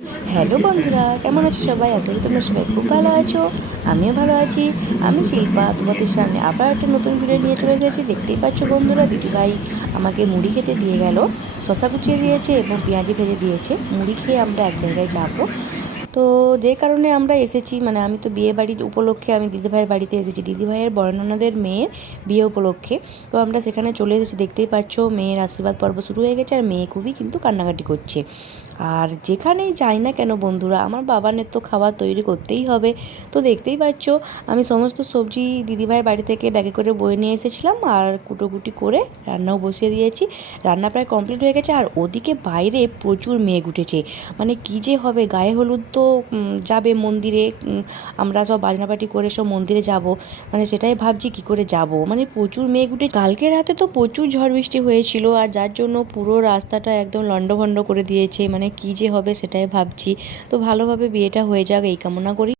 Hello বন্ধুরা, কেমন আছো সবাই? আশা করি তোমরা সবাই খুব ভালো আছো। আমিও ভালো আছি। আমি শিল্পা, তোমাদের সামনে আবার একটা নতুন ভিডিও নিয়ে চলে এসেছি। দেখতেই পাচ্ছ বন্ধুরা, দিদিভাই আমাকে মুড়ি খেতে দিয়ে গেল। শশা কুচিয়ে দিয়েছে এবং পেঁয়াজি ভেজে দিয়েছে। মুড়ি খেয়ে আমরা এক জায়গায় যাব। তো যে কারণে আমরা এসেছি, মানে আমি তো বিয়ে বাড়ির উপলক্ষে আমি দিদিভাইয়ের বাড়িতে এসেছি, দিদিভাইয়ের বড় ননদের মেয়ের বিয়ে উপলক্ষে। তো আমরা সেখানে চলে এসেছি। দেখতেই পাচ্ছ মেয়ের আশীর্বাদ পর্ব শুরু হয়ে গেছে, আর মেয়ে খুবই কিন্তু কান্নাকাটি করছে। আর যেখানেই যাই না কেন বন্ধুরা, আমার বাবানের তো খাবার তৈরি করতেই হবে। তো দেখতেই পাচ্ছ আমি সমস্ত সবজি দিদিভাইয়ের বাড়ি থেকে ব্যাগে করে বয়ে নিয়ে এসেছিলাম, আর কুটোকুটি করে রান্নাও বসিয়ে দিয়েছি। রান্না প্রায় কমপ্লিট হয়ে গেছে। আর ওদিকে বাইরে প্রচুর মেঘ উঠেছে। মানে কী যে হবে, গায়ে হলুদ তো যাবে মন্দিরে, আমরা সব বাজনাপাটি করে সব মন্দিরে যাব। মানে সেটাই ভাবছি কি করে যাব, মানে প্রচুর মেঘ উঠে। কালকে রাতে তো প্রচুর ঝড় বৃষ্টি হয়েছিল, আর যার জন্য পুরো রাস্তাটা একদম লন্ডভন্ড করে দিয়েছে। মানে কী যে হবে সেটাই ভাবছি। তো ভালোভাবে বিয়েটা হয়ে যাক এই কামনা করি।